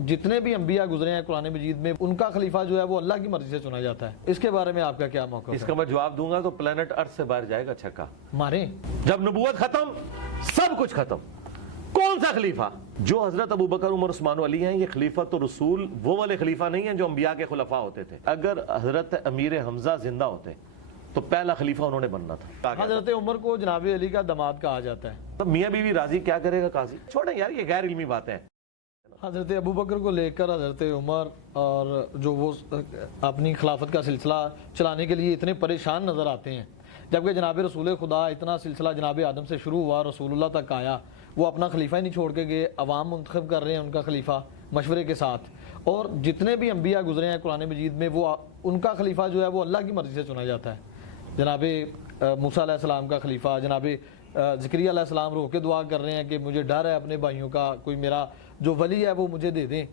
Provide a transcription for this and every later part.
جتنے بھی انبیاء گزرے ہیں قرآن مجید میں ان کا خلیفہ جو ہے وہ اللہ کی مرضی سے چنا جاتا ہے. اس کے بارے میں آپ کا کیا موقف ہے؟ اس کا میں جواب دوں گا تو پلانٹ ارتھ سے باہر جائے گا چھکا ماریں. جب نبوت ختم سب کچھ ختم. کون سا خلیفہ؟ جو حضرت ابوبکر عمر عثمان و علی ہیں یہ خلیفۃ رسول وہ والے خلیفہ نہیں ہیں جو انبیاء کے خلفاء ہوتے تھے. اگر حضرت امیر حمزہ زندہ ہوتے تو پہلا خلیفہ انہوں نے بننا تھا. حضرت عمر کو جناب علی کا داماد کہا جاتا ہے. تب میاں بیوی راضی کیا کرے گا قاضی؟ چھوڑیں یار یہ غیر علمی باتیں ہیں. حضرت ابوبکر کو لے کر حضرت عمر اور جو وہ اپنی خلافت کا سلسلہ چلانے کے لیے اتنے پریشان نظر آتے ہیں، جبکہ جناب رسول خدا اتنا سلسلہ جناب آدم سے شروع ہوا رسول اللہ تک آیا، وہ اپنا خلیفہ ہی نہیں چھوڑ کے گئے، عوام منتخب کر رہے ہیں ان کا خلیفہ مشورے کے ساتھ. اور جتنے بھی انبیاء گزرے ہیں قرآن مجید میں وہ ان کا خلیفہ جو ہے وہ اللہ کی مرضی سے چنا جاتا ہے. جناب موسیٰ علیہ السلام کا خلیفہ، جناب زکریا علیہ السلام رو کے دعا کر رہے ہیں کہ مجھے ڈر ہے اپنے بھائیوں کا، کوئی میرا جو ولی ہے وہ مجھے دے دیں.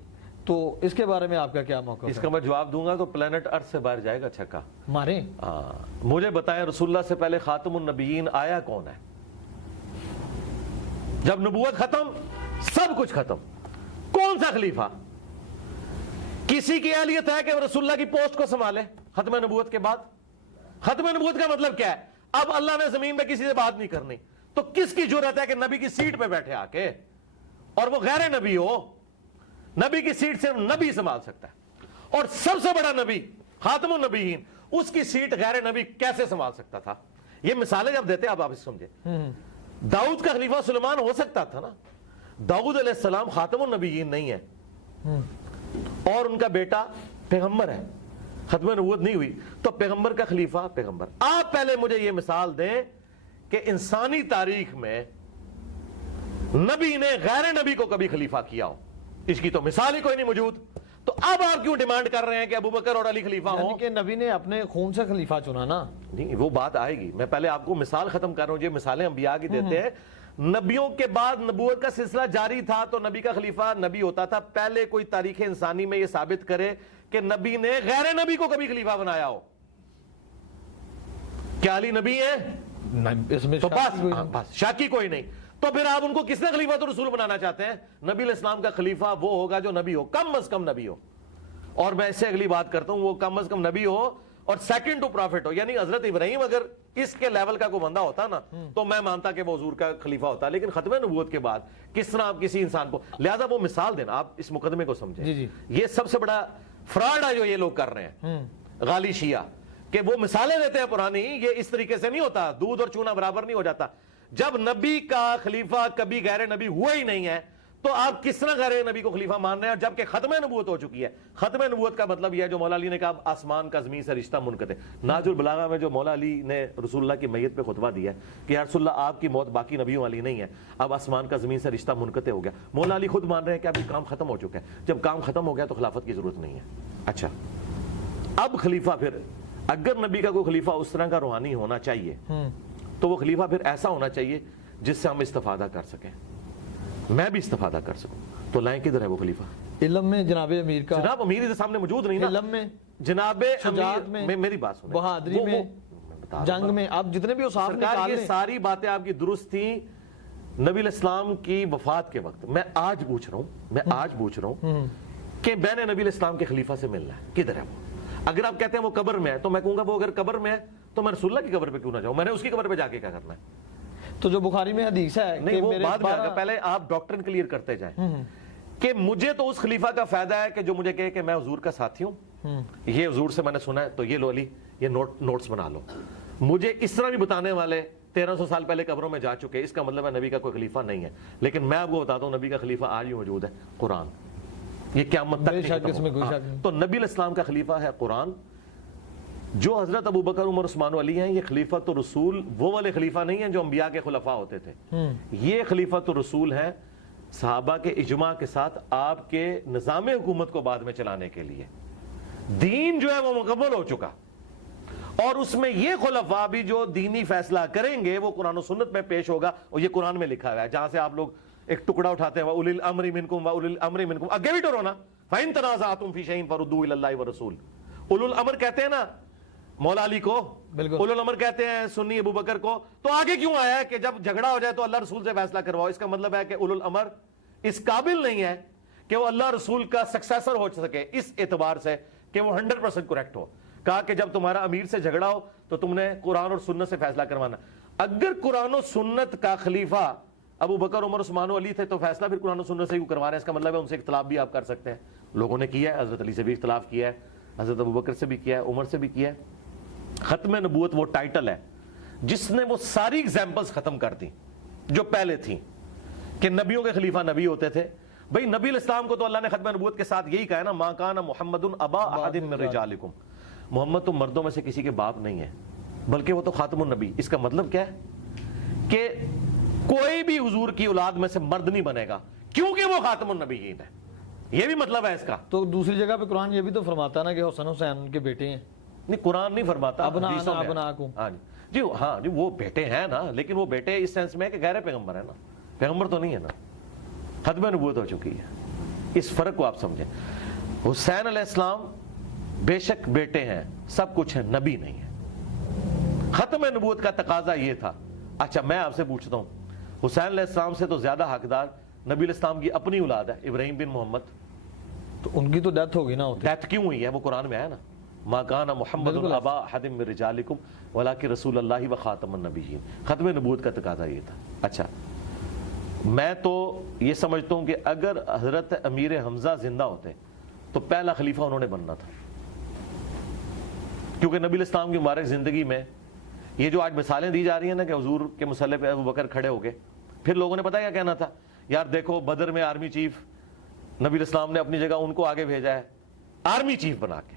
تو اس کے بارے میں آپ کا کیا موقف ہے؟ اس کا میں جواب دوں گا تو پلانٹ ارتھ سے باہر جائے گا چھکا ماریں. مجھے بتائیں رسول اللہ سے پہلے خاتم النبیین آیا کون ہے؟ جب نبوت ختم سب کچھ ختم. کون سا خلیفہ؟ کسی کی اہلیت ہے کہ وہ رسول اللہ کی پوسٹ کو سنبھالے ختم نبوت کے بعد؟ ختم نبوت کا مطلب کیا ہے؟ اب اللہ نے زمین میں کسی سے بات نہیں کرنی تو کس کی جرأت ہے کہ نبی کی سیٹ پہ بیٹھے آ کے، اور وہ غیر نبی ہو؟ نبی کی سیٹ صرف نبی سنبھال سکتا ہے، اور سب سے بڑا نبی خاتم النبیین اس کی سیٹ غیر نبی کیسے سنبھال سکتا تھا؟ یہ مثالیں جب دیتے اب آپ اس سمجھے. داؤد کا خلیفہ سلیمان ہو سکتا تھا نا. داؤد علیہ السلام خاتم النبیین نہیں ہے اور ان کا بیٹا پیغمبر ہے، ختم نبوت نہیں ہوئی تو پیغمبر کا خلیفہ پیغمبر. آپ پہلے مجھے یہ مثال دیں کہ انسانی تاریخ میں نبی نے غیر نبی کو کبھی خلیفہ کیا ہو. اس کی تو مثال ہی کوئی نہیں موجود. تو اب آپ کیوں ڈیمانڈ کر رہے ہیں کہ ابوبکر اور علی خلیفہ ہوں؟ کہ نبی نے اپنے خون سے خلیفہ چنا نا. نہیں وہ بات آئے گی، میں پہلے آپ کو مثال ختم کر رہا ہوں. یہ مثالیں انبیاء کی دیتے ہیں. نبیوں کے بعد نبوت کا سلسلہ جاری تھا تو نبی کا خلیفہ نبی ہوتا تھا. پہلے کوئی تاریخ انسانی میں یہ ثابت کرے کہ نبی نے غیر نبی کو کبھی خلیفہ بنایا ہو. کیا علی نبی ہے؟ اس میں تو بس شاکی کوئی نہیں. تو پھر آپ ان کو کس نے خلیفہ تو رسول بنانا چاہتے ہیں؟ نبی علیہ السلام کا خلیفہ وہ ہوگا جو نبی ہو، کم از کم نبی ہو. اور میں اس سے اگلی بات کرتا ہوں، وہ کم از کم نبی ہو اور سیکنڈ ٹو پرافٹ ہو. یعنی حضرت ابراہیم اگر اس کے لیول کا کوئی بندہ ہوتا نا تو میں مانتا کہ وہ حضور کا خلیفہ ہوتا. لیکن ختم نبوت کے بعد کس طرح آپ کسی انسان کو، لہذا وہ مثال دینا، آپ اس مقدمے کو سمجھیں. یہ سب سے بڑا فراڈ ہے جو یہ لوگ کر رہے ہیں غالی شیعہ، کہ وہ مثالیں دیتے ہیں پرانی. یہ اس طریقے سے نہیں ہوتا، دودھ اور چونا برابر نہیں ہو جاتا. جب نبی کا خلیفہ کبھی غیر نبی ہوا ہی نہیں ہے تو آپ کس طرح غیر نبی کو خلیفہ مان رہے ہیں؟ جبکہ ختم نبوت ہو چکی ہے. ختم نبوت کا مطلب یہ ہے جو مولا علی نے کہا آسمان کا زمین سے رشتہ منقطع. ناج البلاغہ میں جو مولا علی نے رسول اللہ کی میت پہ خطبہ دیا ہے کہ یا رسول اللہ آپ کی موت باقی نبیوں والی نہیں ہے، اب آسمان کا زمین سے رشتہ منقطع ہو گیا. مولا علی خود مان رہے ہیں کہ اب یہ کام ختم ہو چکا ہے. جب کام ختم ہو گیا تو خلافت کی ضرورت نہیں ہے. اچھا اب خلیفہ، پھر اگر نبی کا کوئی خلیفہ اس طرح کا روحانی ہونا چاہیے تو وہ خلیفہ پھر ایسا ہونا چاہیے جس سے ہم استفادہ کر سکیں، میں بھی استفادہ کر سکوں. تو لائیں کدھر ہے وہ خلیفہ؟ علم میں جناب امیر کا، جناب امیر کے سامنے موجود نہیں نا. علم میں، جناب شجاعت میں، میری بات سنیں، بہادری میں، جنگ میں، آپ جتنے بھی اصحاب سرکار یہ ساری باتیں آپ کی درست تھیں نبی علیہ السلام کی وفات کے وقت. میں آج پوچھ رہا ہوں کہ بین نبی علیہ السلام کے خلیفہ سے ملنا ہے، کدھر ہے وہ؟ اگر آپ کہتے ہیں وہ قبر میں ہے تو میں کہوں گا وہ اگر قبر میں ہے تو میں رسول اللہ کی قبر پہ کیوں نہ جاؤں؟ میں نے اس کی قبر پہ جا کے کیا کرنا ہے؟ تو جو بخاری میں حدیث ہے، نہیں وہ بعد میں آگا، پہلے آپ ڈاکٹرن کلیئر کرتے جائیں کہ مجھے تو اس خلیفہ کا فائدہ ہے کہ جو مجھے کہے کہ میں حضور کا ساتھی ہوں، یہ حضور سے میں نے سنا ہے تو یہ لو علی یہ نوٹس بنا لو. مجھے اس طرح بھی بتانے والے 1300 سال پہلے قبروں میں جا چکے، اس کا مطلب ہے نبی کا کوئی خلیفہ نہیں ہے. لیکن میں آپ کو بتاتا ہوں نبی کا خلیفہ آج بھی موجود ہے، قرآن. یہ قیامت تک نہیں ختم ہوگا. تو نبی علیہ السلام کا خلیفہ ہے قرآن. جو حضرت ابوبکر عمر عثمان و علی ہیں یہ خلیفۃ الرسول وہ والے خلیفہ نہیں ہیں جو انبیاء کے خلفاء ہوتے تھے. یہ خلیفۃ الرسول ہیں صحابہ کے اجماع کے ساتھ آپ کے نظام حکومت کو بعد میں چلانے کے لیے. دین جو ہے وہ مکمل ہو چکا اور اس میں یہ خلفاء بھی جو دینی فیصلہ کریں گے وہ قرآن و سنت میں پیش ہوگا. اور یہ قرآن میں لکھا ہوا ہے جہاں سے آپ لوگ ایک ٹکڑا اٹھاتے ہیں وَأُولِي الْأَمْرِ مِنْكُمْ وَأُولِي الْأَمْرِ مِنْكُمْ، آگے بھی ٹرو نا، فَإِن تَنَازَعْتُمْ فِي شَيْءٍ فَرُدُّوهُ إِلَى اللَّهِ وَالرَّسُولِ. اولو الامر کہتے ہیں نا مولا علی کو، اولو الامر کہتے ہیں سنی ابو بکر کو. تو آگے کیوں آیا ہے کہ جب جھگڑا ہو جائے تو اللہ رسول سے فیصلہ کرواؤ؟ اس کا مطلب ہے کہ اولو الامر اس قابل نہیں ہے کہ وہ اللہ رسول کا سکسیسر ہو سکے اس اعتبار سے کہ وہ 100% کریکٹ ہو. کہا کہ جب تمہارا امیر سے جھگڑا ہو تو تم نے قرآن اور سنت سے فیصلہ کروانا. اگر قرآن و سنت کا خلیفہ ابو بکر عمر عثمان و علی تھے تو فیصلہ پھر قرآن و سنت سے کیوں کروا رہے ہیں؟ اس کا مطلب ہے ان سے اختلاف بھی آپ کر سکتے ہیں. لوگوں نے کیا ہے, حضرت علی سے بھی اختلاف کیا ہے, حضرت ابو بکر سے بھی کیا ہے, عمر سے بھی کیا ہے. ختم نبوت وہ ٹائٹل ہے جس نے وہ ساری ایگزامپلز ختم کر دی جو پہلے تھیں کہ نبیوں کے خلیفہ نبی ہوتے تھے. بھئی نبی الاسلام کو تو اللہ نے ختم نبوت کے ساتھ یہی کہا ہے نا, ما کان محمد ابا احد من رجالکم, محمد تو مردوں میں سے کسی کے باپ نہیں ہے بلکہ وہ تو خاتم النبی. اس کا مطلب کیا ہے کہ کوئی بھی حضور کی اولاد میں سے مرد نہیں بنے گا کیونکہ وہ خاتم النبیین ہے. یہ بھی مطلب ہے اس کا. تو دوسری جگہ پہ قرآن یہ بھی تو فرماتا ہے نا کہ حسن حسین ان کے بیٹے ہیں. نہیں, قرآن نہیں فرماتا, حدیثوں میں. ہاں جی وہ بیٹے ہیں نا, لیکن وہ بیٹے اس سینس میں کہ غیر پیغمبر ہے نا, پیغمبر تو نہیں ہے نا, ختم نبوت ہو چکی ہے. اس فرق کو آپ سمجھیں. حسین علیہ السلام بے شک بیٹے ہیں, سب کچھ ہے, نبی نہیں ہے. ختم نبوت کا تقاضا یہ تھا. اچھا میں آپ سے پوچھتا ہوں, حسین علیہ السلام سے تو زیادہ حقدار نبی الاسلام کی اپنی اولاد ہے, ابراہیم بن محمد. تو ان کی تو ڈیتھ ہوگی نا. ڈیتھ کیوں ہوئی ہے؟ وہ قرآن میں ہے نا, ما کان محمد ابا احد من رجالکم ولکن رسول اللہ و خاتم النبیین. ختم نبوت کا تقاضا یہ تھا. اچھا میں تو یہ سمجھتا ہوں کہ اگر حضرت امیر حمزہ زندہ ہوتے تو پہلا خلیفہ انہوں نے بننا تھا, کیونکہ نبی الاسلام کی مبارک زندگی میں یہ جو آج مثالیں دی جا رہی ہیں نا کہ حضور کے مصلی پہ ابو بکر کھڑے ہو گئے, پھر لوگوں نے پتہ کیا کہنا تھا, یار دیکھو بدر میں آرمی چیف نبی الاسلام نے اپنی جگہ ان کو آگے بھیجا ہے آرمی چیف بنا کے.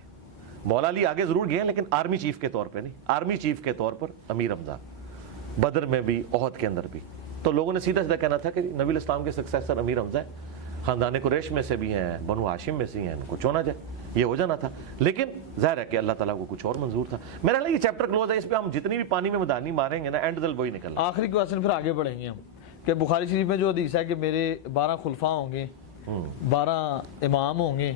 مولا علی آگے ضرور گئے لیکن آرمی چیف کے طور پہ نہیں, آرمی چیف کے طور پر امیر حمزہ, بدر میں بھی احد کے اندر بھی. تو لوگوں نے سیدھا سیدھا کہنا تھا کہ نبی الاسلام کے سکسیسر امیر حمزہ ہے, خاندان قریش میں سے بھی ہیں, بنو ہاشم میں سے ہیں, ان کو چونا جائے, یہ ہو جانا تھا. لیکن ظاہر ہے کہ اللہ تعالیٰ کو کچھ اور منظور تھا. میرا خیال ہے یہ چیپٹر کلوز ہے, اس پہ ہم جتنی بھی پانی میں مدانی ماریں گے نا اینڈ دل وہی نکل. آخری کویشچن پھر آگے بڑھیں گے ہم کہ بخاری شریف میں جو حدیث ہے کہ میرے 12 خلفاء ہوں گے, 12 امام ہوں گے,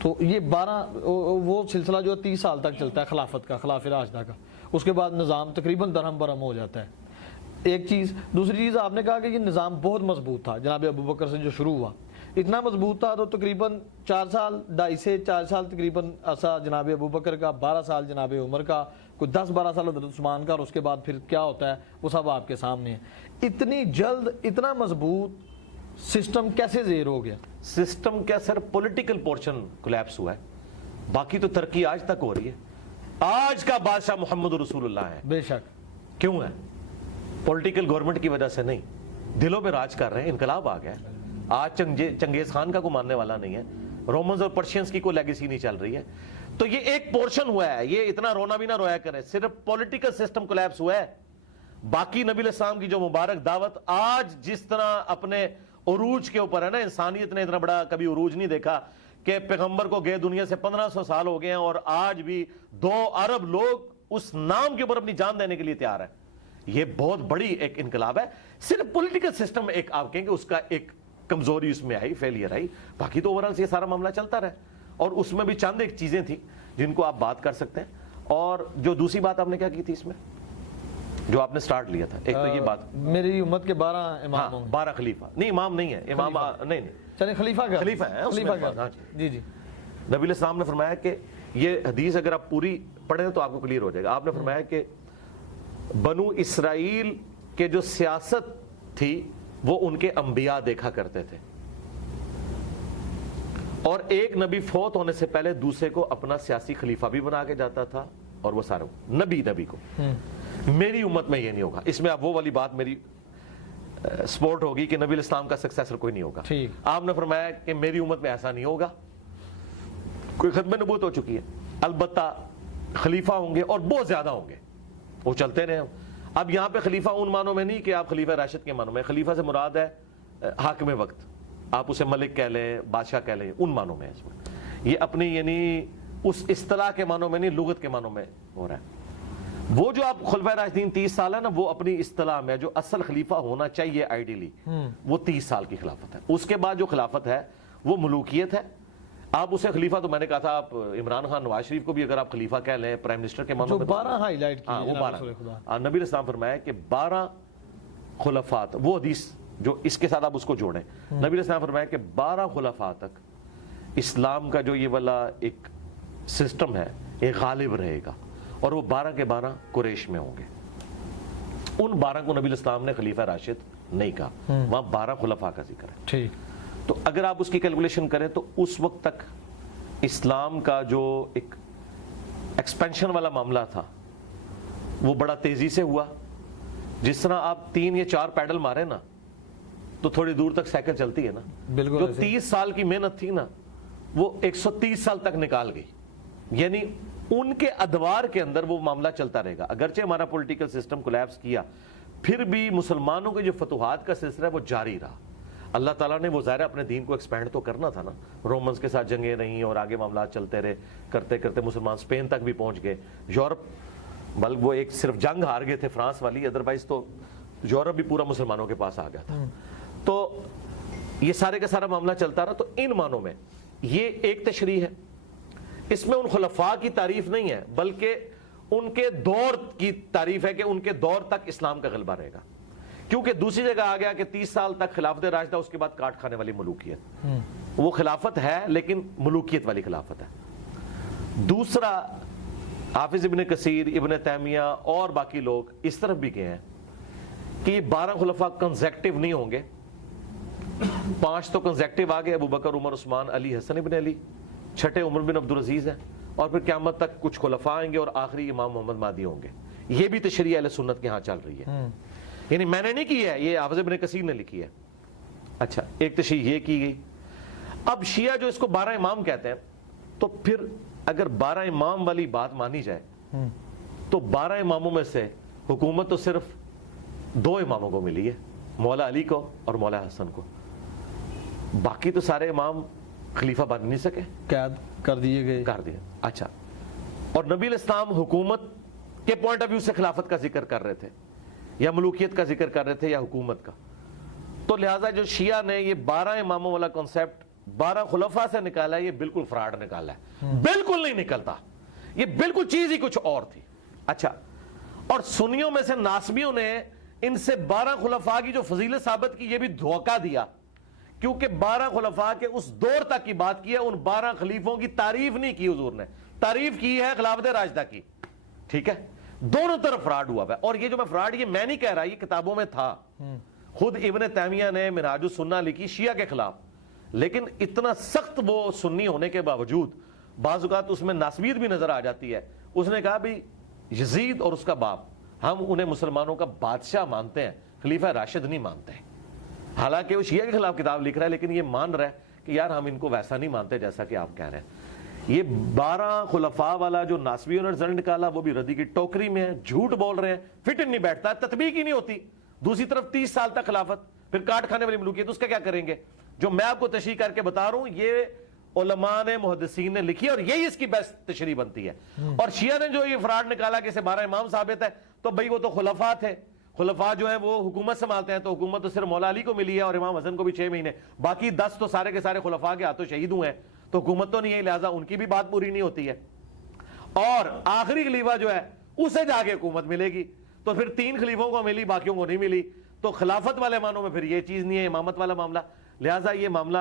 تو یہ 12 وہ سلسلہ جو 30 سال تک چلتا ہے خلافت کا, خلافہ راشدہ کا. اس کے بعد نظام تقریباً درہم برہم ہو جاتا ہے. ایک چیز. دوسری چیز آپ نے کہا کہ یہ نظام بہت مضبوط تھا جناب ابو بکر سے جو شروع ہوا, اتنا مضبوط تھا تو تقریباً 4 سال 2.5 سے 4 سال تقریباً عرصہ جناب ابو بکر کا, 12 سال جناب عمر کا, کوئی 10-12 سال حضرت عثمان کا, اور اس کے بعد پھر کیا ہوتا ہے وہ سب آپ کے سامنے ہے. اتنی جلد اتنا مضبوط سسٹم کیسے زیر ہو گیا؟ سسٹم کیا سر, پولیٹیکل پورشن کولیپس ہوا ہے, باقی تو ترقی آج تک ہو رہی ہے. آج کا بادشاہ محمد رسول اللہ ہے. بے شک. کیوں ہے؟ پولیٹیکل گورنمنٹ کی وجہ سے نہیں, دلوں پہ راج کر رہے ہیں. انقلاب آ گیا. آج چنگیز خان کا کوئی ماننے والا نہیں ہے, رومنز اور پرشینز کی کوئی لیگیسی نہیں چل رہی ہے. تو یہ ایک پورشن ہوا ہے, یہ اتنا رونا بھی نہ رویا کرے, صرف پولیٹیکل سسٹم کولیپس ہوا ہے. باقی نبی الاسلام کی جو مبارک دعوت آج جس طرح اپنے عروج کے اوپر ہے نا, انسانیت نے اتنا بڑا کبھی عروج نہیں دیکھا کہ پیغمبر کو گئے دنیا سے 1500 سال ہو گئے ہیں اور آج بھی 2 ارب لوگ اس نام کے اوپر اپنی جان دینے کے لیے تیار ہیں. یہ بہت بڑی ایک انقلاب ہے. صرف پولیٹیکل سسٹم ایک آپ کہیں کہ اس کا ایک کمزوری اس میں آئی, فیلئر آئی, باقی تو اوورال یہ سارا معاملہ چلتا رہا. اور اس میں بھی چند ایک چیزیں تھیں جن کو آپ بات کر سکتے ہیں. اور جو دوسری بات آپ نے کیا کی تھی اس میں جو آپ نے سٹارٹ لیا تھا, ایک تو یہ بات میری امت کے 12 امام ہوں گے. 12 خلیفہ نہیں, امام نہیں ہے, امام نہیں, چلیں خلیفہ کا, خلیفہ ہے خلیفہ کا. جی جی. نبی علیہ السلام نے فرمایا کہ یہ حدیث اگر آپ پوری پڑھیں تو آپ کو کلیئر ہو جائے گا. آپ نے فرمایا کہ بنو اسرائیل کے جو سیاست تھی وہ ان کے انبیاء دیکھا کرتے تھے, اور ایک نبی فوت ہونے سے پہلے دوسرے کو اپنا سیاسی خلیفہ بھی بنا کے جاتا تھا, اور وہ سارے نبی کو. میری امت میں یہ نہیں ہوگا. اس میں اب وہ والی بات میری سپورٹ ہوگی کہ نبی الاسلام کا سکسیسر کوئی نہیں ہوگا. آپ نے فرمایا کہ میری امت میں ایسا نہیں ہوگا, کوئی ختم نبوت ہو چکی ہے. البتہ خلیفہ ہوں گے اور بہت زیادہ ہوں گے, وہ چلتے رہے. اب یہاں پہ خلیفہ ان معنوں میں نہیں کہ آپ خلیفہ راشد کے معنوں میں, خلیفہ سے مراد ہے حاکم وقت, آپ اسے ملک کہہ لیں, بادشاہ کہہ لیں, ان معنوں میں. اس میں یہ اپنی یعنی اس اصطلاح کے معنوں میں نہیں, لغت کے معنوں میں ہو رہا ہے. وہ جو آپ خلفۂ راشدین 30 سال ہے نا, وہ اپنی اصطلاح میں جو اصل خلیفہ ہونا چاہیے آئیڈیلی وہ 30 سال کی خلافت ہے. اس کے بعد جو خلافت ہے وہ ملوکیت ہے. آپ اسے خلیفہ, تو میں نے کہا تھا آپ عمران خان نواز شریف کو بھی اگر آپ خلیفہ کہہ لیں, پرائم منسٹر کے معنوں میں 12 ہائی لائٹ کی, وہ 12. نبی علیہ السلام فرمایا کہ 12 خلفات, وہ حدیث جو اس کے ساتھ آپ اس کو جوڑیں، نبی علیہ السلام فرمایا کہ 12 خلفاء تک اسلام کا جو یہ والا ایک سسٹم ہے یہ غالب رہے گا، اور وہ 12 کے 12 قریش میں ہوں گے۔ ان 12 کو نبی علیہ السلام نے خلیفہ راشد نہیں کہا، وہاں 12 خلفاء کا ذکر ہے۔ ٹھیک، تو اگر آپ اس کی کیلکولیشن کریں تو اس وقت تک اسلام کا جو ایک ایکسپینشن والا معاملہ تھا وہ بڑا تیزی سے ہوا۔ جس طرح آپ 3 یا 4 پیڈل مارے نا تو تھوڑی دور تک سائیکل چلتی ہے نا، بالکل جو ایسے۔ 30 سال کی محنت تھی نا وہ 130 سال تک نکال گئی، یعنی ان کے ادوار کے اندر وہ معاملہ چلتا رہے گا۔ اگرچہ ہمارا پولیٹیکل سسٹم کولیپس کیا، پھر بھی مسلمانوں کے جو فتوحات کا سلسلہ ہے وہ جاری رہا۔ اللہ تعالیٰ نے وہ ظاہر اپنے دین کو ایکسپینڈ تو کرنا تھا نا، رومنز کے ساتھ جنگیں رہیں اور آگے معاملات چلتے رہے، کرتے کرتے مسلمان اسپین تک بھی پہنچ گئے، یورپ، بلکہ وہ ایک صرف جنگ ہار گئے تھے فرانس والی، ادروائز تو یورپ بھی پورا مسلمانوں کے پاس آ گیا تھا۔ تو یہ سارے کا سارا معاملہ چلتا رہا۔ تو ان معنوں میں یہ ایک تشریح ہے، اس میں ان خلفاء کی تعریف نہیں ہے بلکہ ان کے دور کی تعریف ہے کہ ان کے دور تک اسلام کا غلبہ رہے گا، کیونکہ دوسری جگہ آ گیا کہ 30 سال تک خلافت راشدہ، اس کے بعد کاٹ کھانے والی ملوکیت۔ وہ خلافت ہے لیکن ملوکیت والی خلافت ہے۔ دوسرا، حافظ ابن کثیر، ابن تیمیہ اور باقی لوگ اس طرف بھی گئے ہیں کہ یہ 12 خلفاء کنزیکٹیو نہیں ہوں گے، 5 تو کنزیکٹیو آگے، ابو بکر، عمر، عثمان، علی، حسن ابن علی، چھٹے عمر بن عبدالعزیز ہیں، اور پھر قیامت تک کچھ خلفاء آئیں گے اور آخری امام محمد مہدی ہوں گے۔ یہ بھی تشریح اہل سنت کے ہاں چل رہی ہے، یعنی میں نے نہیں کی ہے، یہ حافظ ابن کثیر نے لکھی ہے۔ اچھا، ایک تشریح یہ کی گئی۔ اب شیعہ جو اس کو 12 امام کہتے ہیں، تو پھر اگر 12 امام والی بات مانی جائے تو 12 اماموں میں سے حکومت تو صرف 2 اماموں کو ملی ہے، مولا علی کو اور مولا حسن کو، باقی تو سارے امام خلیفہ بن نہیں سکے، قید کر دیے گئے، کر دیا۔ اچھا، اور نبی علیہ السلام حکومت کے پوائنٹ آف ویو سے خلافت کا ذکر کر رہے تھے یا ملوکیت کا ذکر کر رہے تھے یا حکومت کا، تو لہٰذا جو شیعہ نے یہ 12 اماموں والا کنسیپٹ 12 خلفاء سے نکالا ہے، یہ بالکل فراڈ نکالا ہے، بالکل نہیں نکلتا، یہ بالکل چیز ہی کچھ اور تھی۔ اچھا، اور سنیوں میں سے ناسبیوں نے ان سے 12 خلفاء کی جو فضیلت ثابت کی، یہ بھی دھوکہ دیا، کیونکہ 12 خلفاء کے اس دور تک کی بات کی ہے، ان 12 خلیفوں کی تعریف نہیں کی حضور نے، تعریف کی ہے خلافت راشدہ کی۔ ٹھیک ہے، دونوں طرف فراڈ ہوا ہے، اور یہ جو میں فراڈ یہ میں نہیں کہہ رہا، یہ کتابوں میں تھا، خود ابن تیمیہ نے منہاج السنہ لکھی شیعہ کے خلاف، لیکن اتنا سخت وہ سنی ہونے کے باوجود بعض اوقات اس میں ناسبیت بھی نظر آ جاتی ہے۔ اس نے کہا بھی یزید اور اس کا باپ، ہم انہیں مسلمانوں کا بادشاہ مانتے ہیں، خلیفہ راشد نہیں مانتے، حالانکہ وہ شیعہ کے خلاف کتاب لکھ رہا ہے لیکن یہ مان رہا ہے کہ یار ہم ان کو ویسا نہیں مانتے جیسا کہ آپ کہہ رہے ہیں۔ یہ 12 خلفاء والا جو ناسبیوں نے رزلٹ نکالا وہ بھی ردی کی ٹوکری میں ہے، جھوٹ بول رہے ہیں، فٹ نہیں بیٹھتا، تطبیق ہی نہیں ہوتی۔ دوسری طرف 30 سال تک خلافت، پھر کاٹ کھانے والی ملوکیت، اس کا کیا کریں گے؟ جو میں آپ کو تشریح کر کے بتا رہا ہوں یہ علماء نے، محدثین نے لکھی ہے، اور یہی اس کی بیسٹ تشریح بنتی ہے۔ اور شیعہ نے جو یہ فراڈ نکالا کہ اسے 12 امام ثابت ہے، تو بھئی وہ تو خلفاء تھے، خلفاء جو ہیں وہ حکومت سنبھالتے ہیں، تو حکومت تو صرف مولا علی کو ملی ہے اور امام حسن کو بھی 6 مہینے، باقی 10 تو سارے کے سارے خلفاء کے ہاتھوں شہید ہوئے ہیں، تو حکومت تو نہیں ہے، لہٰذا ان کی بھی بات پوری نہیں ہوتی ہے، اور آخری خلیفہ جو ہے اسے جا کے حکومت ملے گی، تو پھر 3 خلیفوں کو ملی، باقیوں کو نہیں ملی، تو خلافت والے معنوں میں پھر یہ چیز نہیں ہے، امامت والا معاملہ۔ لہٰذا یہ معاملہ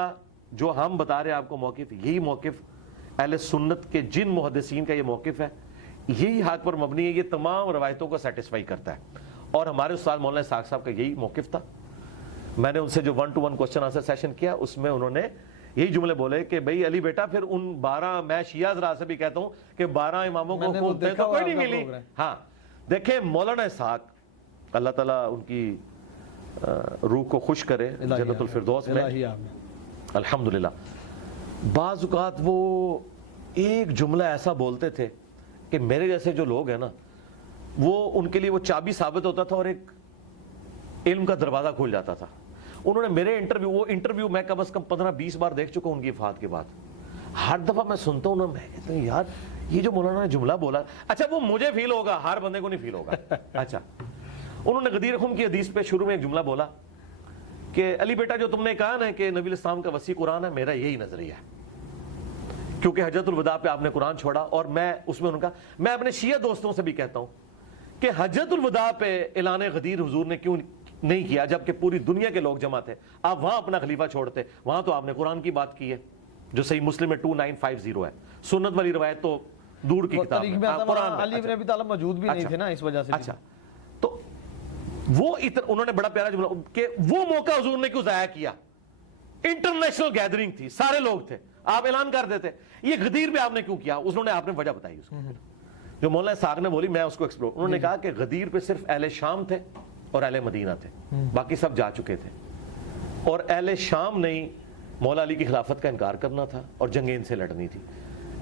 جو ہم بتا رہے ہیں آپ کو موقف، یہی موقف اہل سنت کے جن محدثین کا یہ موقف ہے، یہی حق پر مبنی ہے، یہ تمام روایتوں کو سیٹسفائی کرتا ہے، اور ہمارے استاد مولانا اسحاق صاحب کا یہی موقف تھا۔ میں نے ان سے جو 1-to-1 کوسچن آنسر سیشن کیا، اس میں انہوں نے یہی جملے بولے کہ بھئی علی بیٹا پھر ان 12، میں شیعہ حضرات سے بھی کہتا ہوں کہ 12 اماموں کو حکومتیں تو کوئی نہیں ملی۔ ہاں دیکھیں مولانا اسحاق، اللہ تعالیٰ ان کی روح کو خوش کرے جنت الفردوس میں، الحمدللہ، بعض اوقات وہ ایک جملہ ایسا بولتے تھے کہ میرے جیسے جو لوگ ہیں نا، وہ ان کے لیے وہ چابی ثابت ہوتا تھا اور ایک علم کا دروازہ کھول جاتا تھا۔ انہوں نے میرے انٹرویو میں کم از کم 15-20 بار دیکھ چکا ہوں ان کی وفات کے بعد، ہر دفعہ میں سنتا ہوں نا، میں کہتا ہوں یار یہ جو مولانا نے جملہ بولا، اچھا وہ مجھے فیل ہوگا، ہر بندے کو نہیں فیل ہوگا۔ اچھا، انہوں نے غدیر خم کی حدیث پہ شروع میں ایک جملہ بولا کہ علی بیٹا جو تم نے کہا نا کہ نبی علیہ السلام کا وسیع قرآن ہے، میرا یہی نظریہ ہے، کیونکہ حجۃ الوداع پہ آپ نے قرآن چھوڑا، اور میں اس میں انہوں نے کہا، میں اپنے شیعہ دوستوں سے بھی کہتا ہوں کہ حجۃ الوداع پہ اعلان غدیر حضور نے کیوں نہیں کیا جبکہ پوری دنیا کے لوگ جمع تھے. آپ وہاں اپنا خلیفہ چھوڑتے, وہاں تو آپ نے قرآن کی بات کی ہے جو صحیح مسلم میں 2950 ہے. سنت والی روایت تو دور کی کتاب تاریخ ہے, میں آتا قرآن میں. علی بن ابی طالب موجود بھی نہیں تھے نا, اس وجہ سے. اچھا, تو وہ انہوں نے بڑا پیارا جملہ کہ وہ موقع حضور نے کیوں ضائع کیا. انٹرنیشنل گیدرنگ تھی, سارے لوگ تھے, آپ اعلان کر دیتے. یہ غدیر پہ آپ نے کیوں کیا, اس نے آپ نے وجہ بتائی اس کی. جو مولانا اسحاق نے بولی, میں اس کو ایکسپلور, انہوں نے کہا کہ غدیر پہ صرف اہل شام تھے اور اہل مدینہ تھے, باقی سب جا چکے تھے. اور اہل شام نے مولا علی کی خلافت کا انکار کرنا تھا اور جنگیں ان سے لڑنی تھی.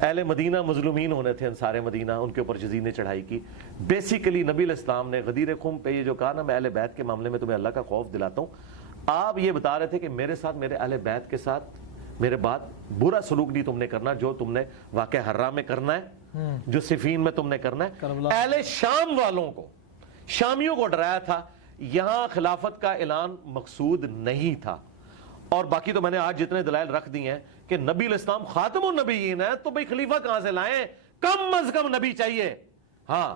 اہل مدینہ مظلومین ہونے تھے, انصار مدینہ, ان کے اوپر یزید نے چڑھائی کی. بیسیکلی نبی علیہ السلام نے غدیر خم پہ یہ جو کہا نا, میں اہل بیت کے معاملے میں تمہیں اللہ کا خوف دلاتا ہوں, آپ یہ بتا رہے تھے کہ میرے ساتھ, میرے اہل بیت کے ساتھ میرے بعد برا سلوک نہیں تم نے کرنا, جو تم نے واقع حرہ میں کرنا ہے, جو صفین میں تم نے کرنا ہے. اہل شام والوں کو, شامیوں کو ڈرایا تھا, یہاں خلافت کا اعلان مقصود نہیں تھا. اور باقی تو میں نے آج جتنے دلائل رکھ دی ہیں کہ نبی علیہ السلام خاتم النبیین ہے, تو بھئی خلیفہ کہاں سے لائیں, کم از کم نبی چاہیے, ہاں,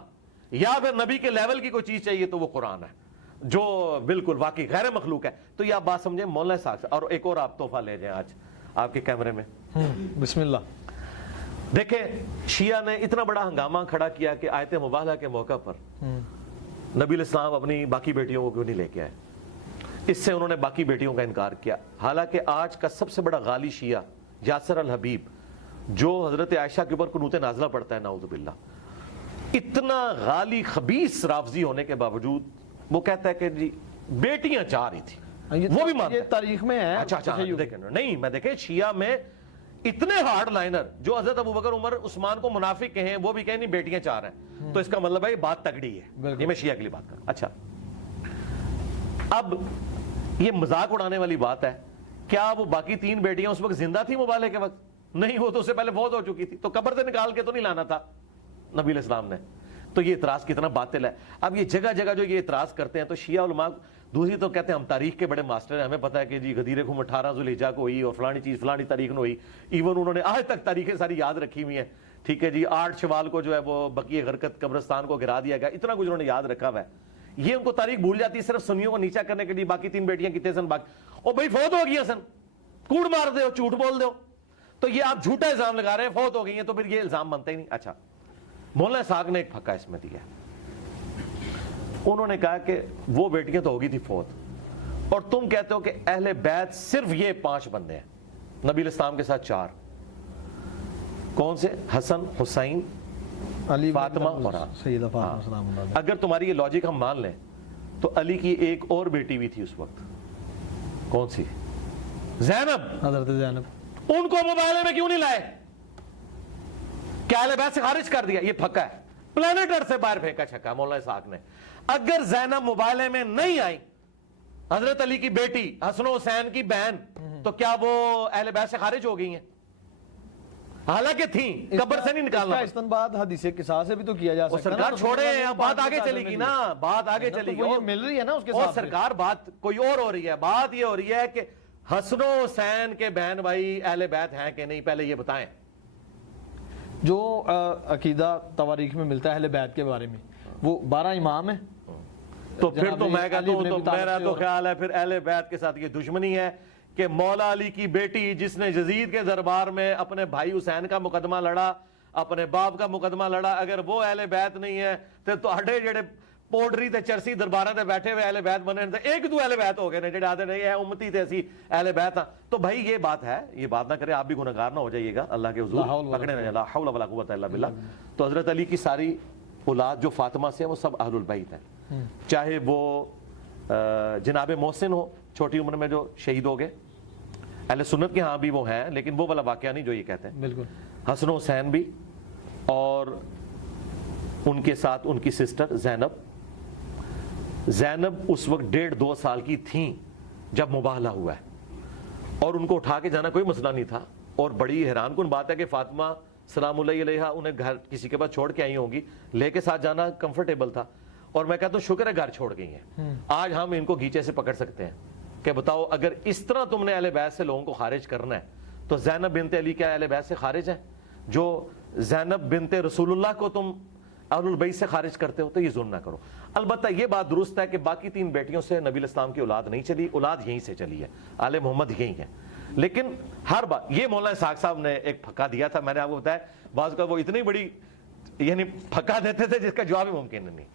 یا پھر نبی کے لیول کی کوئی چیز چاہیے تو وہ قرآن ہے جو بالکل واقعی غیر مخلوق ہے. تو یہ آپ بات سمجھیں مولانا صاحب سے. اور ایک اور آپ تحفہ لے جائیں آج آپ کے کیمرے میں, بسم اللہ. دیکھیں شیعہ نے اتنا بڑا ہنگامہ کھڑا کیا کہ آیت مباہلہ کے موقع پر نبی علیہ السلام اپنی باقی بیٹیوں کو کیوں نہیں لے کے آئے, اس سے انہوں نے باقی بیٹیوں کا انکار کیا. حالانکہ آج کا سب سے بڑا غالی شیعہ یاسر الحبیب, جو حضرت عائشہ کے اوپر قنوت نازلہ پڑھتا ہے نعوذ باللہ, اتنا غالی خبیث رافضی ہونے کے باوجود وہ کہتا ہے کہ جی بیٹیاں 4 ہی تھیں, وہ بھی مانتا ہے. یہ تاریخ میں ہے. اچھا دیکھیں, نہیں میں دیکھیں شیعہ میں اتنے ہارڈ لائنر جو حضرت ابوبکر عمر عثمان کو منافق کہیں, وہ بھی کہیں نہیں بیٹیاں 4 ہیں, تو اس کا مطلب ہے یہ بات تگڑی ہے. یہ میں شیعہ کے لیے بات کر. اچھا, اب یہ مذاق اڑانے والی بات ہے, کیا وہ باقی 3 بیٹیاں اس وقت زندہ تھی مبالغے کے وقت؟ نہیں, وہ تو اس سے پہلے فوت ہو چکی تھی, تو قبر سے نکال کے تو نہیں لانا تھا نبی علیہ السلام نے. تو یہ اعتراض کتنا باطل ہے. اب یہ جگہ جگہ جو یہ اعتراض کرتے ہیں, تو شیعہ علماء دوسری تو کہتے ہیں ہم تاریخ کے بڑے ماسٹر ہیں, ہمیں پتہ ہے کہ جی غدیر خم 18 ذوالحجہ کو ہوئی اور فلانی چیز فلانی تاریخ میں ہوئی. ایون انہوں نے آج تک تاریخیں ساری یاد رکھی ہوئی ہیں. ٹھیک ہے جی, 8 شوال کو جو ہے وہ بقیہ غرقت قبرستان کو گرا دیا گیا, اتنا کچھ انہوں نے یاد رکھا ہوا ہے. یہ ان کو تاریخ بھول جاتی ہے صرف سنیوں کو نیچا کرنے کے لیے. باقی 3 بیٹیاں کتنے سن, باقی او بھائی فوت ہو گئی سن, کوڑ مار دے ہو, جھوٹ بول دے ہو, تو یہ آپ جھوٹا الزام لگا رہے ہیں, فوت ہو گئی ہیں, تو پھر یہ الزام بنتا ہی نہیں. اچھا, مولانا اسحاق نے ایک پھکا اس میں دیا. انہوں نے کہا کہ وہ بیٹیاں تو ہوگی تھی فوت, اور تم کہتے ہو کہ اہل بیت صرف یہ 5 بندے ہیں, نبی علیہ السلام کے ساتھ 4. کون سے؟ حسن, حسین, علی, فاطمہ اور سیدہ فاطمہ سلام اللہ علیہا. اگر تمہاری یہ لاجک ہم مان لیں تو علی کی ایک اور بیٹی بھی تھی اس وقت, کون سی؟ زینب, حضرت زینب. ان کو مباہلے میں کیوں نہیں لائے؟ کیا اہل بیت سے خارج کر دیا؟ یہ پھکا ہے, پلانٹ ارتھ سے باہر پھینکا چھکا مولانا اسحاق نے. اگر زینب مباہلے میں نہیں آئی, حضرت علی کی بیٹی, حسن و حسین کی بہن, تو کیا وہ اہل بیت سے خارج ہو گئی ہیں؟ حالانکہ تھیں, قبر سے نہیں نکالنا. استنباط حدیث قصاص سے بھی تو کیا جا سکتا ہے. سرکار چھوڑے, بات آگے چلے گی نا, بات آگے چلے گی, وہ مل رہی ہے نا اس کے اور ساتھ. سرکار بات کوئی اور ہو رہی ہے. بات یہ ہو رہی ہے کہ حسن و حسین کے بہن بھائی اہل بیت ہیں کہ نہیں, پہلے یہ بتائیں. جو عقیدہ تواریخ میں ملتا ہے اہل بیت کے بارے میں, وہ 12 امام ہیں. تو پھر تو میں کہتا ہوں, تو میرا تو خیال ہے پھر اہل بیت کے ساتھ یہ دشمنی ہے کہ مولا علی کی بیٹی جس نے یزید کے دربار میں اپنے بھائی حسین کا مقدمہ لڑا, اپنے باپ کا مقدمہ لڑا, اگر وہ اہل بیت نہیں ہے تو تہاڈے جڑے پوڈری تے چرسی درباراں تے بیٹھے ہوئے اہل بیت بنے تے ایک دو اہل بیت ہو گئے نے جڑے آدھے نہیں ہے امتی تے اسی اہل بیت ہاں. تو بھائی یہ بات ہے, یہ بات نہ کرے, آپ بھی گنہگار نہ ہو جائیے گا اللہ کے حضور, پکڑے نہ, لا حول ولا قوت الا باللہ. تو حضرت علی کی ساری اولاد جو فاطمہ سے ہیں وہ سب اہل البیت ہیں, چاہے وہ جناب محسن ہو چھوٹی عمر میں جو شہید ہو گئے, اہل سنت کے ہاں بھی وہ ہیں, لیکن وہ والا واقعہ نہیں جو یہ کہتے ہیں. بالکل. حسن و حسین بھی, اور ان کے ساتھ ان کی سسٹر زینب. زینب اس وقت 1.5-2 سال کی تھیں جب مباہلہ ہوا ہے, اور ان کو اٹھا کے جانا کوئی مسئلہ نہیں تھا. اور بڑی حیران کن بات ہے کہ فاطمہ سلام اللہ علیہا انہیں گھر کسی کے پاس چھوڑ کے آئی ہوں گی, لے کے ساتھ جانا کمفرٹیبل تھا. اور میں کہتا ہوں شکر ہے گھر چھوڑ گئی ہیں. آج ہم ان کو گھیچے سے پکڑ سکتے ہیں کہ بتاؤ اگر اس طرح تم نے اہل بیت سے لوگوں کو خارج کرنا ہے تو زینب بنت علی کیا اہل بیت سے خارج ہیں؟ جو زینب بنت رسول اللہ کو تم اہل البیت سے خارج کرتے ہو تو یہ ظلم نہ کرو. البتہ یہ بات درست ہے کہ باقی 3 بیٹیوں سے نبی علیہ السلام کی اولاد نہیں چلی, اولاد یہیں سے چلی ہے, آل محمد یہیں ہے. لیکن ہر بات یہ مولانا اسحاق صاحب نے ایک پھکا دیا تھا, میں نے آپ کو بتایا بعض کا وہ اتنی بڑی یعنی پھکا دیتے تھے جس کا جواب ہی ممکن نہیں.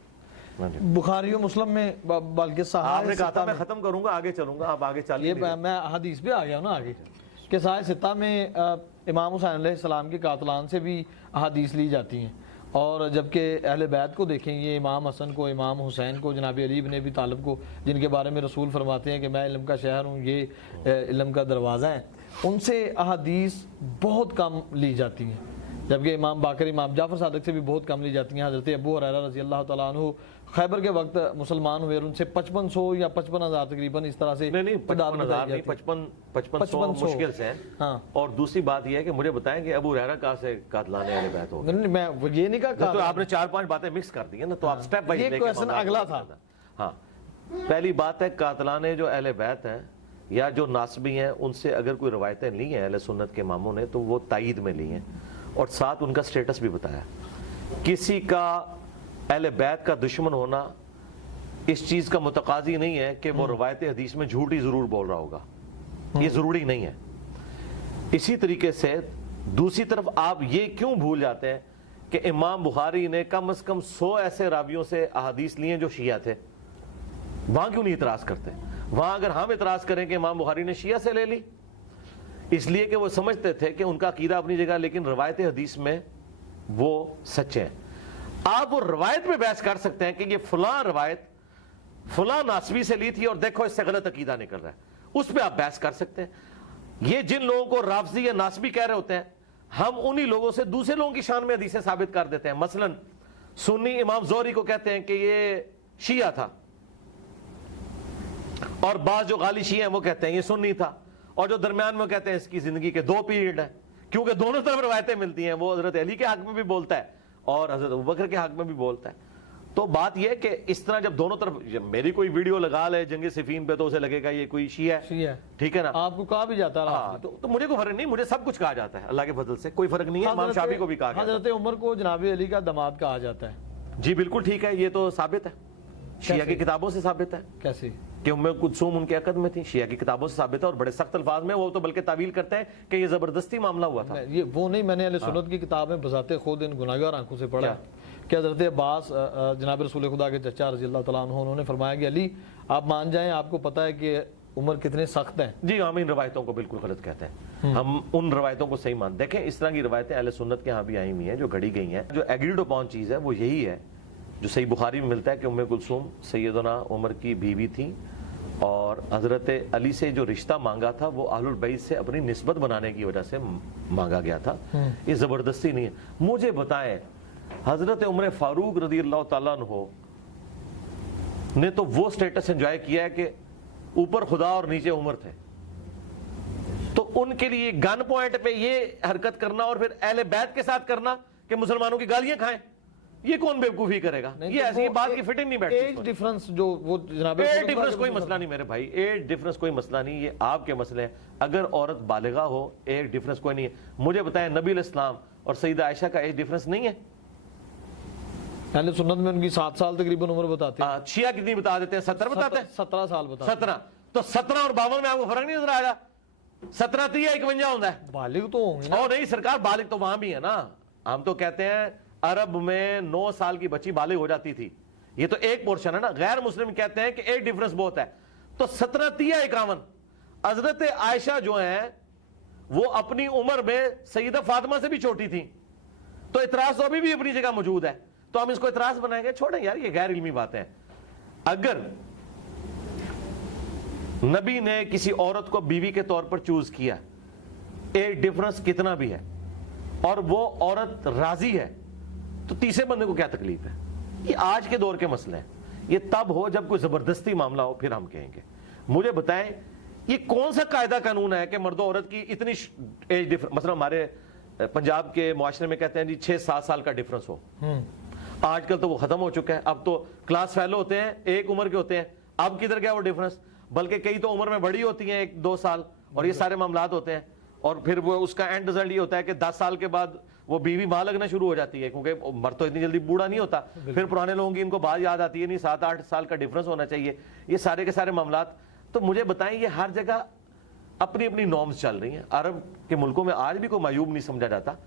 بخاری و مسلم میں بلکہ آپ نے کہا تھا میں ختم کروں گا, آگے چلوں گا, آپ آگے چلیے. میں حدیث پہ آ گیا ہوں نا آگے کہ صحیح ستہ میں امام حسین علیہ السلام کے قاتلان سے بھی احادیث لی جاتی ہیں, اور جبکہ اہل بیت کو دیکھیں, یہ امام حسن کو, امام حسین کو, جناب علی بن ابی طالب کو, جن کے بارے میں رسول فرماتے ہیں کہ میں علم کا شہر ہوں, یہ علم کا دروازہ ہے, ان سے احادیث بہت کم لی جاتی ہیں. جبکہ امام باقر, امام جعفر صادق سے بھی بہت کم لی جاتی ہیں. حضرت ابو ہریرہ رضی اللہ تعالیٰ عنہ خیبر کے وقت مسلمان ہوئے, ان سے 5500 یا 55,000 تقریباً اس طرح سے نہیں 55,000 نہیں 5500 مشکل سے ہیں. ہاں, اور دوسری بات یہ ہے کہ مجھے بتائیں کہ ابو ہریرہ کہاں سے قاتلان اہل بیت ہو گئے؟ میں یہ نہیں کہا, تو آپ نے 4-5 باتیں مکس کر دی ہیں نا, تو آپ سٹیپ بائی یہ کویشچن اگلا تھا. ہاں, پہلی بات ہے قاتلان جو اہل بیت ہیں یا جو ناسبی ہیں, ان سے اگر کوئی روایتیں لی ہیں اہل سنت کے اماموں نے تو وہ تائید میں لی ہیں, اور ساتھ ان کا سٹیٹس بھی بتایا. کسی کا اہل بیت کا دشمن ہونا اس چیز کا متقاضی نہیں ہے کہ وہ روایت حدیث میں جھوٹ ہی ضرور بول رہا ہوگا, یہ ضروری نہیں ہے. اسی طریقے سے دوسری طرف آپ یہ کیوں بھول جاتے ہیں کہ امام بخاری نے کم از کم 100 ایسے راویوں سے احادیث لی ہیں جو شیعہ تھے, وہاں کیوں نہیں اعتراض کرتے؟ وہاں اگر ہم اعتراض کریں کہ امام بخاری نے شیعہ سے لے لی, اس لیے کہ وہ سمجھتے تھے کہ ان کا عقیدہ اپنی جگہ لیکن روایت حدیث میں وہ سچے ہیں. آپ وہ روایت پہ بحث کر سکتے ہیں کہ یہ فلاں روایت فلاں ناسبی سے لی تھی اور دیکھو اس سے غلط عقیدہ نکل رہا ہے, اس پہ آپ بحث کر سکتے ہیں. یہ جن لوگوں کو رافضی یا ناسبی کہہ رہے ہوتے ہیں, ہم انہی لوگوں سے دوسرے لوگوں کی شان میں حدیثیں ثابت کر دیتے ہیں. مثلا سنی امام زہری کو کہتے ہیں کہ یہ شیعہ تھا, اور بعض جو غالی شیعہ ہیں وہ کہتے ہیں یہ سنی تھا, اور جو درمیان میں کہتے ہیں اس کی زندگی کے 2 پیریڈ ہیں, کیونکہ دونوں طرف روایتیں ملتی ہیں. وہ حضرت علی کے حق میں بھی بولتا ہے اور حضرت ابوبکر کے حق میں بھی بولتا ہے. تو بات یہ کہ اس طرح جب دونوں طرف, میری کوئی ویڈیو لگا لے جنگ صفین پہ تو اسے لگے گا یہ کوئی شیعہ ہے, ٹھیک ہے نا, آپ کو کہا بھی جاتا رہا, تو مجھے کوئی فرق نہیں, مجھے سب کچھ کہا جاتا ہے اللہ کے فضل سے, کوئی فرق نہیں ہے. امام شافعی کو بھی کہا گیا. حضرت عمر کو جناب علی کا داماد کہا جاتا ہے. جی بالکل ٹھیک ہے, یہ تو ثابت ہے, شیعہ کی کتابوں سے ثابت ہے. کیسے کہ ام کلثوم ان کے عقد میں تھی, شیعہ کی کتابوں سے ثابت ہے, اور بڑے سخت الفاظ میں وہ تو بلکہ تعویل کرتے ہیں کہ یہ زبردستی معاملہ ہوا تھا. یہ وہ نہیں, میں نے اہل سنت کی کتاب میں بذات خود ان گناہگار آنکھوں سے پڑھا کہ حضرت عباس جناب رسول خدا کے چچا رضی اللہ تعالیٰ عنہ, انہوں نے فرمایا کہ علی آپ مان جائیں, آپ کو پتہ ہے کہ عمر کتنے سخت ہیں. جی ہم ان روایتوں کو بالکل غلط کہتے ہیں, ہم ان روایتوں کو صحیح مان. دیکھیں اس طرح کی روایتیں اہل سنت کے ہاں بھی آئی ہوئی ہیں جو گھڑی گئی ہیں. جو ایگریڈ اپون چیز ہے وہ یہی ہے جو صحیح بخاری میں ملتا ہے کہ ام کلثوم سیدنا عمر کی بیوی تھی, اور حضرت علی سے جو رشتہ مانگا تھا وہ اہل البیت سے اپنی نسبت بنانے کی وجہ سے مانگا گیا تھا, یہ زبردستی نہیں ہے. مجھے بتائیں حضرت عمر فاروق رضی اللہ تعالیٰ عنہ نے تو وہ سٹیٹس انجوائے کیا ہے کہ اوپر خدا اور نیچے عمر تھے, تو ان کے لیے گن پوائنٹ پہ یہ حرکت کرنا اور پھر اہل بیت کے ساتھ کرنا کہ مسلمانوں کی گالیاں کھائیں, یہ کون بیوقوفی کرے گا؟ یہ ایسی بات کی فٹنگ نہیں بیٹھتی. ایج ڈیفرنس جو وہ جناب ایج ڈیفرنس کوئی مسئلہ نہیں میرے بھائی, ایج ڈیفرنس کوئی مسئلہ نہیں, یہ آپ کے مسئلے ہیں. اگر عورت بالغہ ہو ایج ڈیفرنس کوئی نہیں ہے. مجھے بتائیں نبی علیہ السلام اور سیدہ عائشہ کا ایج ڈیفرنس نہیں ہے؟ اہل سنت میں ان کی 7 سال تقریباً عمر بتاتے ہیں. شیعہ کتنی بتا دیتے ہیں؟ 17 بتاتے ہیں. 17 سال بتاتے ہیں. 17 تو 17 اور 52 میں آپ کو فرق نہیں نظر آئے گا؟ 17 30 51 ہوتا ہے. بالغ تو ہوں گے نا. اور نہیں سرکار, بالغ تو وہاں بھی ہے نا. ہم تو کہتے ہیں عرب میں 9 سال کی بچی بالغ ہو جاتی تھی, یہ تو ایک پورشن ہے نا. غیر مسلم کہتے ہیں کہ ایک ڈیفرنس بہت ہے. تو 17 30 51. حضرت عائشہ جو ہیں وہ اپنی عمر میں سیدہ فاطمہ سے بھی چھوٹی تھی, تو اعتراض تو ابھی بھی اپنی جگہ موجود ہے. تو ہم اس کو اعتراض بنائیں گے؟ چھوڑیں یار, یہ غیر علمی باتیں ہیں. اگر نبی نے کسی عورت کو بیوی کے طور پر چوز کیا, ایک ڈیفرنس کتنا بھی ہے, اور وہ عورت راضی ہے, تو تیسرے بندے کو کیا تکلیف ہے؟ یہ آج کے دور کے مسئلے ہیں. یہ تب ہو جب کوئی زبردستی معاملہ ہو, پھر ہم کہیں گے. مجھے بتائیں یہ کون سا قاعدہ قانون ہے کہ مرد و عورت کی اتنی ایج ڈیفرنس, مثلا ہمارے پنجاب کے معاشرے میں کہتے ہیں جی 6-7 سال کا ڈیفرنس ہو. آج کل تو وہ ختم ہو چکا ہے, اب تو کلاس فیلو ہوتے ہیں, ایک عمر کے ہوتے ہیں. اب کدھر گیا وہ ڈیفرنس؟ بلکہ کئی تو عمر میں بڑی ہوتی ہیں 1-2 سال, اور یہ سارے معاملات ہوتے ہیں. اور پھر وہ اس کا اینڈ رزلٹ یہ ہوتا ہے کہ 10 سال کے بعد وہ بیوی ماں لگنا شروع ہو جاتی ہے، کیونکہ مرد تو اتنی جلدی بوڑھا نہیں ہوتا، پھر پرانے لوگوں کی ان کو بات یاد آتی ہے، نہیں 7-8 سال کا ڈفرنس ہونا چاہیے، یہ سارے کے سارے معاملات. تو مجھے بتائیں یہ ہر جگہ اپنی اپنی نارمز چل رہی ہیں. عرب کے ملکوں میں آج بھی کوئی معیوب نہیں سمجھا جاتا.